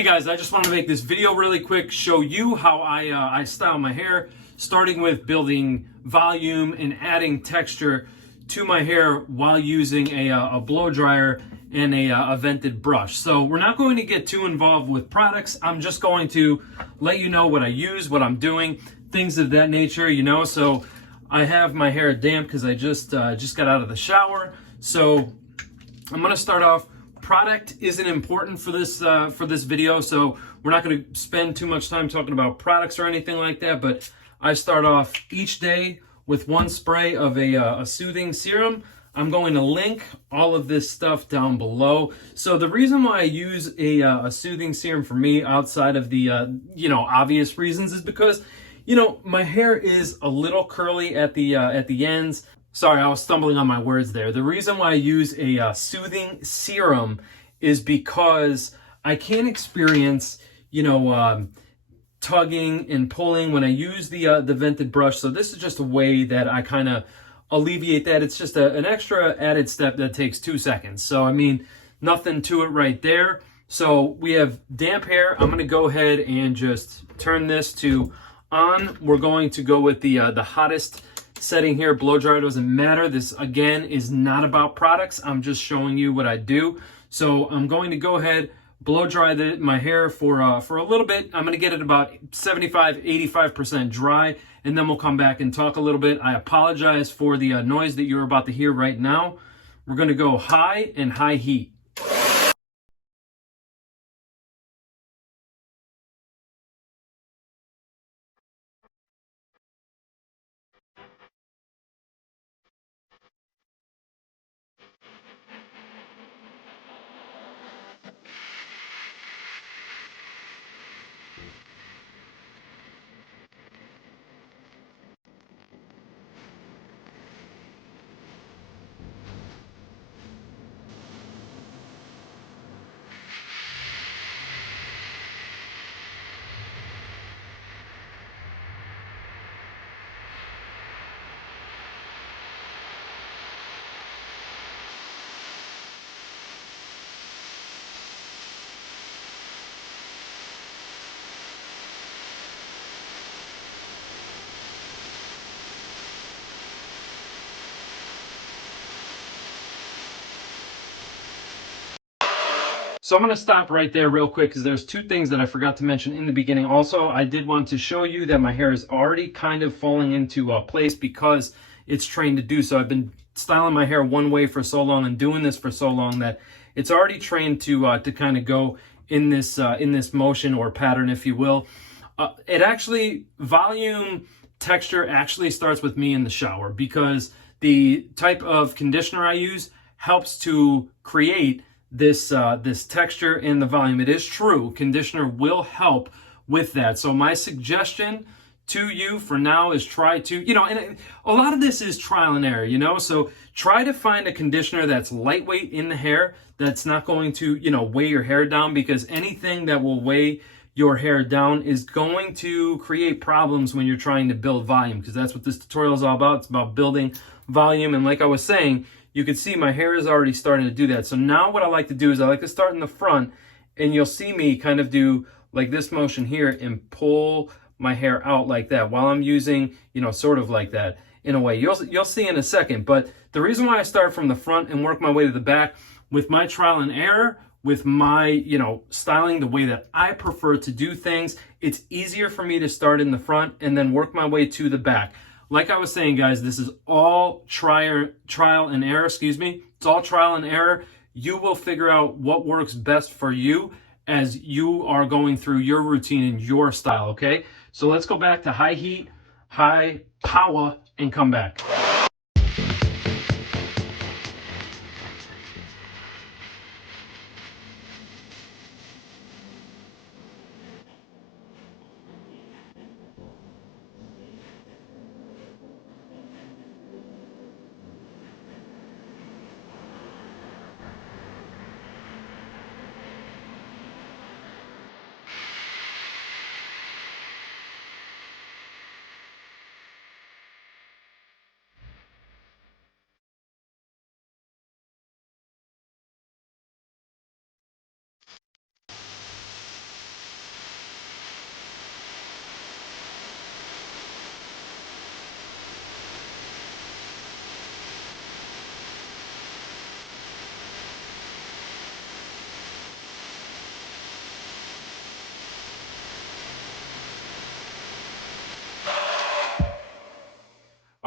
Hey guys, I just want to make this video really quick, show you how I style my hair, starting with building volume and adding texture to my hair while using a blow dryer and a vented brush. So we're not going to get too involved with products. I'm just going to let you know what I use, what I'm doing, things of that nature, you know. So I have my hair damp because I just got out of the shower. So I'm going to start off. Product isn't important for this video, so we're not going to spend too much time talking about products or anything like that, but I start off each day with one spray of a soothing serum. I'm going to link all of this stuff down below. So the reason why I use a soothing serum for me, outside of the obvious reasons, is because my hair is a little curly at the ends. Sorry, I was stumbling on my words there. The reason why I use a soothing serum is because I can't experience, tugging and pulling when I use the vented brush. So this is just a way that I kind of alleviate that. It's just an extra added step that takes 2 seconds. So, I mean, nothing to it right there. So we have damp hair. I'm going to go ahead and just turn this to on. We're going to go with the hottest setting here. Blow dryer doesn't matter. This again is not about products. I'm just showing you what I do. So I'm going to go ahead, blow dry my hair for a little bit. I'm going to get it about 75-85% dry, and then we'll come back and talk a little bit. I apologize for the noise that you're about to hear right now. We're going to go high and high heat. So I'm going to stop right there real quick because there's two things that I forgot to mention in the beginning. Also, I did want to show you that my hair is already kind of falling into place because it's trained to do so. I've been styling my hair one way for so long and doing this for so long that it's already trained to kind of go in this motion or pattern, if you will. Volume texture actually starts with me in the shower, because the type of conditioner I use helps to create this texture and the volume. It is true, conditioner will help with that. So my suggestion to you for now is try to, and a lot of this is trial and error, so try to find a conditioner that's lightweight in the hair, that's not going to, weigh your hair down, because anything that will weigh your hair down is going to create problems when you're trying to build volume, because that's what this tutorial is all about. It's about building volume. And like I was saying, you can see my hair is already starting to do that. So now what I like to do is I like to start in the front, and you'll see me kind of do like this motion here and pull my hair out like that while I'm using, sort of like that in a way. You'll see in a second. But the reason why I start from the front and work my way to the back, with my trial and error, with my, styling the way that I prefer to do things, it's easier for me to start in the front and then work my way to the back. Like I was saying, guys, this is all trial and error, It's all trial and error. You will figure out what works best for you as you are going through your routine and your style, okay? So let's go back to high heat, high power, and come back.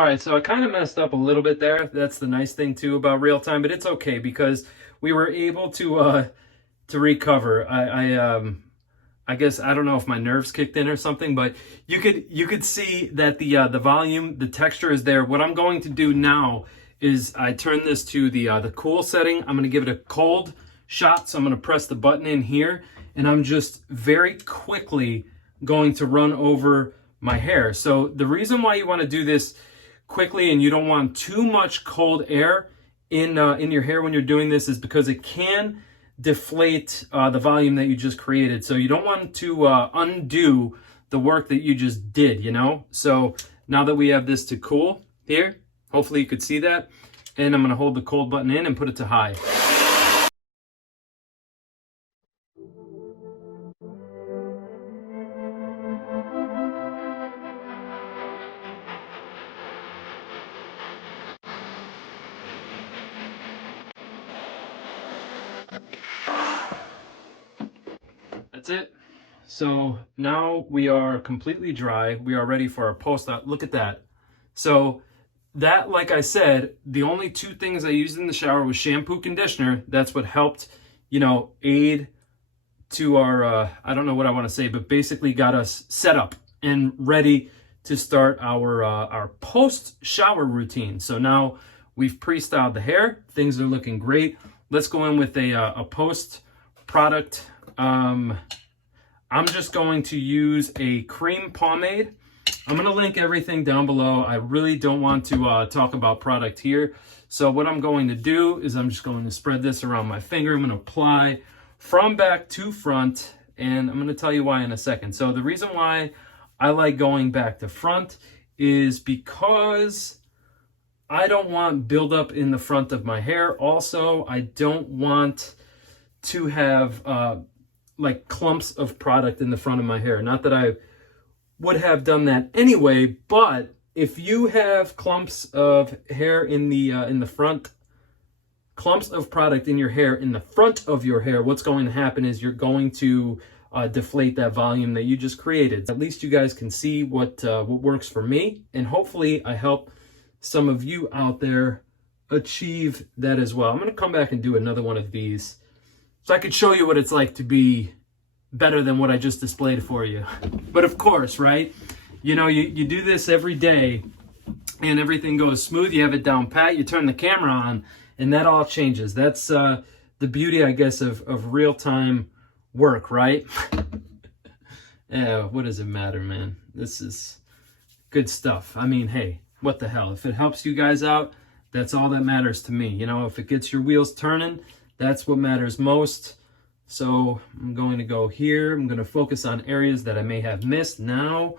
All right, so I kind of messed up a little bit there. That's the nice thing too about real time, but it's okay because we were able to recover. I guess I don't know if my nerves kicked in or something, but you could see that the volume, the texture is there. What I'm going to do now is I turn this to the cool setting. I'm going to give it a cold shot, so I'm going to press the button in here, and I'm just very quickly going to run over my hair. So the reason why you want to do this quickly and you don't want too much cold air in your hair when you're doing this is because it can deflate the volume that you just created. So you don't want to undo the work that you just did, you know? So now that we have this to cool here, hopefully you could see that. And I'm gonna hold the cold button in and put it to high. That's it. So now we are completely dry. We are ready for our post-out. Look at that. So that, like I said, the only two things I used in the shower was shampoo, conditioner. That's what helped, you know, aid to our, I don't know what I want to say, but basically got us set up and ready to start our post-shower routine. So now we've pre-styled the hair. Things are looking great. Let's go in with a post-product. I'm just going to use a cream pomade. I'm going to link everything down below. I really don't want to talk about product here. So what I'm going to do is I'm just going to spread this around my finger. I'm going to apply from back to front, and I'm going to tell you why in a second. So the reason why I like going back to front is because I don't want buildup in the front of my hair. Also, I don't want to have like clumps of product in the front of my hair. Not that I would have done that anyway, but if you have clumps of hair in the front, clumps of product in your hair in the front of your hair, what's going to happen is you're going to deflate that volume that you just created. At least you guys can see what works for me, and hopefully I help some of you out there achieve that as well. I'm going to come back and do another one of these so I could show you what it's like to be better than what I just displayed for you. But of course, right? You know, you do this every day and everything goes smooth. You have it down pat. You turn the camera on and that all changes. That's the beauty, I guess, of real-time work, right? Yeah, what does it matter, man? This is good stuff. I mean, hey, what the hell? If it helps you guys out, that's all that matters to me. You know, if it gets your wheels turning, that's what matters most. So I'm going to go here. I'm going to focus on areas that I may have missed. Now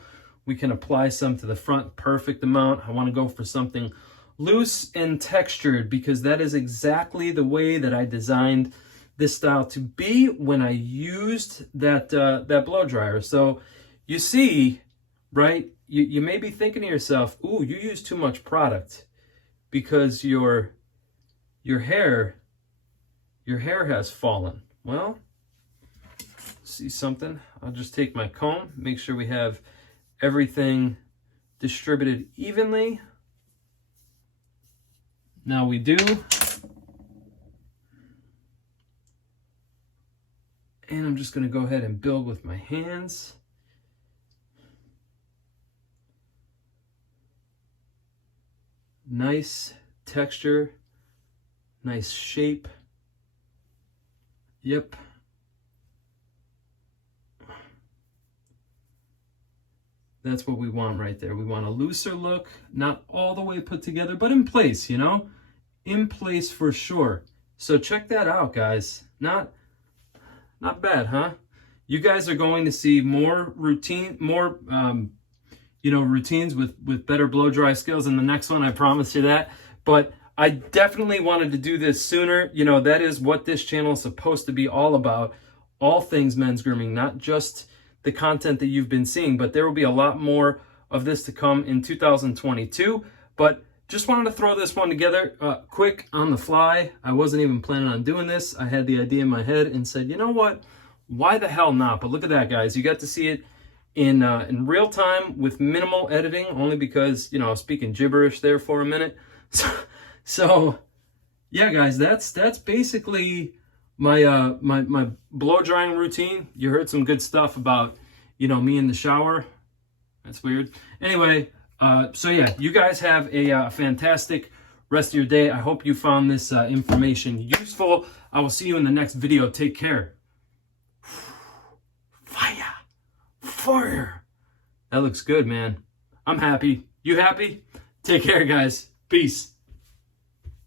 we can apply some to the front, perfect amount. I want to go for something loose and textured because that is exactly the way that I designed this style to be when I used that blow dryer. So you see, right, you may be thinking to yourself, ooh, you use too much product because your hair has fallen. Well, see something? I'll just take my comb, make sure we have everything distributed evenly. Now we do. And I'm just going to go ahead and build with my hands. Nice texture, nice shape. Yep. That's what we want right there. We want a looser look, not all the way put together, but in place, you know? In place for sure. So check that out, guys. Not bad, huh? You guys are going to see more routines with better blow dry skills in the next one. I promise you that. But I definitely wanted to do this sooner. You know, that is what this channel is supposed to be all about. All things men's grooming, not just the content that you've been seeing, but there will be a lot more of this to come in 2022. But just wanted to throw this one together quick on the fly. I wasn't even planning on doing this. I had the idea in my head and said, you know what? Why the hell not? But look at that, guys. You got to see it in real time with minimal editing, only because, you know, I was speaking gibberish there for a minute. So yeah, guys, that's basically my my blow drying routine. You heard some good stuff about, you know, me in the shower. That's weird. Anyway, so yeah, you guys have a fantastic rest of your day. I hope you found this information useful. I will see you in the next video. Take care. Fire. Fire. That looks good, man. I'm happy. You happy? Take care, guys. Peace.